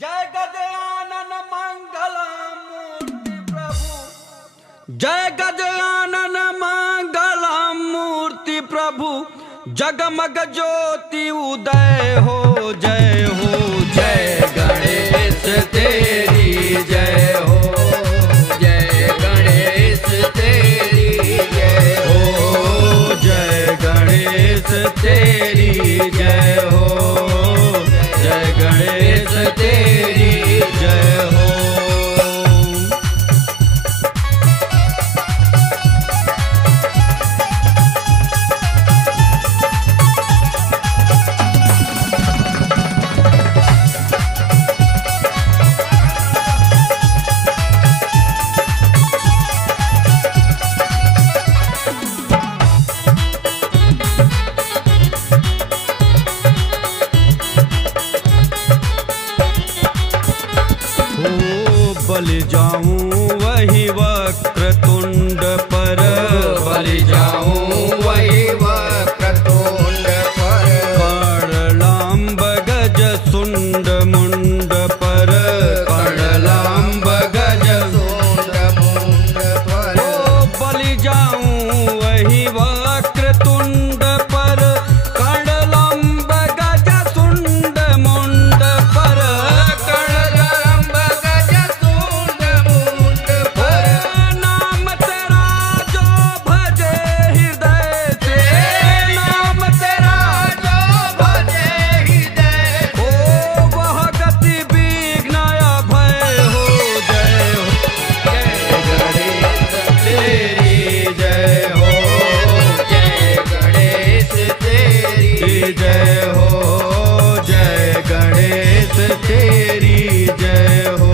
जय गजानन मंगल मूर्ति प्रभु, जय गजानन मंगल मूर्ति प्रभु, जगमग ज्योति उदय हो, जय हो। जय गणेश तेरी जय हो, जय गणेश तेरी जय हो, जय गणेश तेरी जय हो, जय गणेश तेरी जय हो। बलि जाऊं वही वक्रतुंड पर, बलि जाऊं वही वक्रतुंड पर, कर्णलांब गज सुंड मुंड पर, कर्णलांब गज सुंड मुंड पर। ओ बलि जाऊं वही वक्रतुंड पर, कर्णलांब गज सुंड मुंड पर, कर्णलांब गज सुंड मुंड पर। नाम तेरा जो भजे हृदय से, नाम तेरा जो भजे हृदय से, ओ वह गति विघ्न अभय हो, जय हो। जय गणेश तेरी जय हो, जय गणेश तेरी जय हो, जय गणेश तेरी जय हो।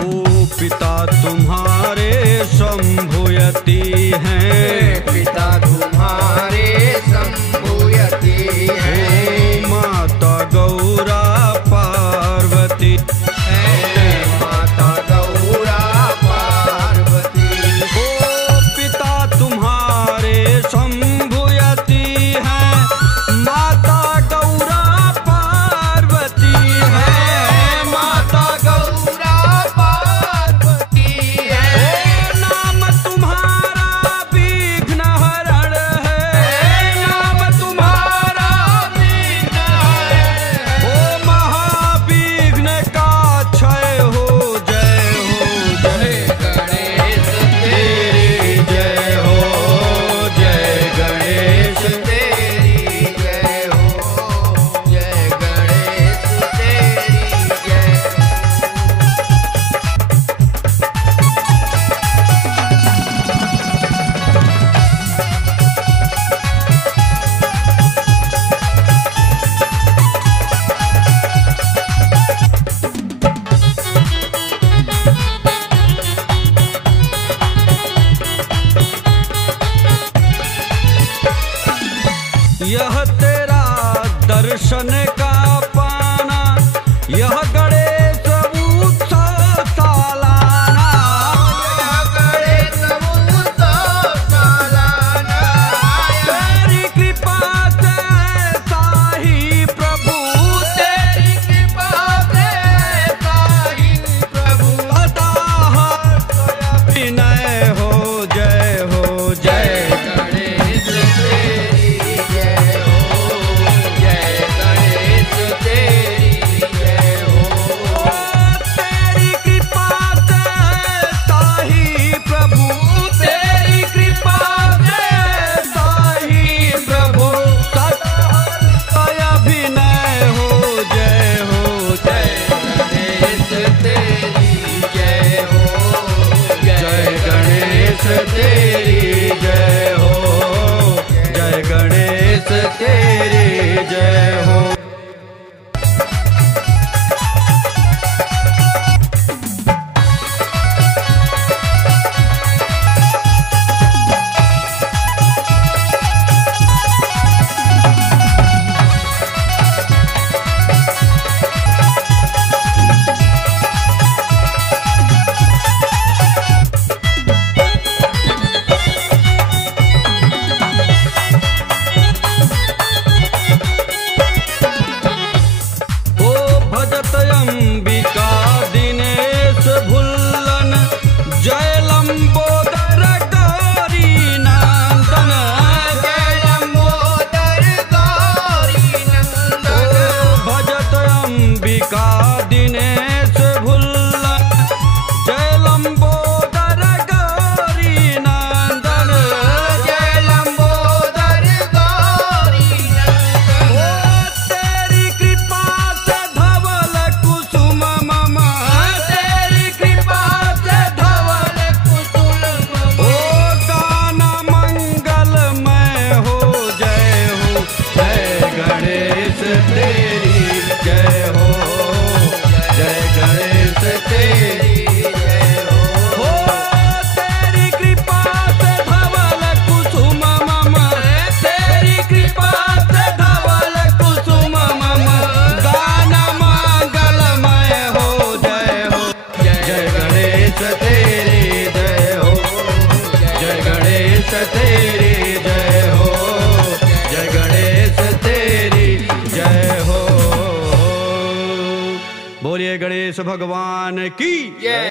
ओ पिता तुम्हारे शंभुयति हैं, पिता तुम्हारे शंभुयति हैं, माता गौरा पार्वती हैं, माता गौरा पार्वती। ओ पिता तुम्हारे शंभुयति हैं, माता गौरा पार्वती हैं, माता गौरा पार्वती है। नाम तुम्हारा विघ्न हरण है, नाम तुम्हारा विघ्न हरण है। ओ महाविघ्न का क्षय हो, जय हो। जय गणेश तेरी जय हो, जय गणेश तेरी जय हो, जय गणेश तेरी जय हो। यह तेरा दर्शन का पाना, यह गणेश उत्सव सालाना, यह गणेश उत्सव सालाना। तेरी कृपा से साही प्रभु, तेरी कृपा से साही प्रभु, अतः विनय हो, जय हो। जय गणेश तेरी जय हो, जय गणेश गणेश भगवान की जय।